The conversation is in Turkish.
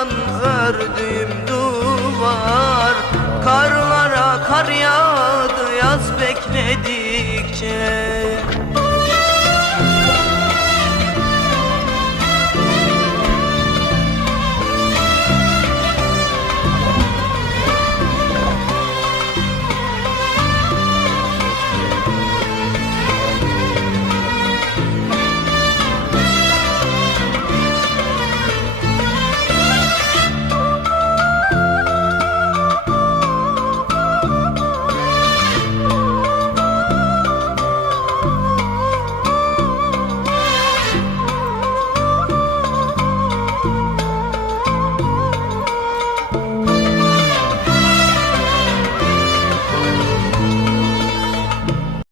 Yoldan ördüğüm duvar Karlara kar yağdı yaz bekledikçe.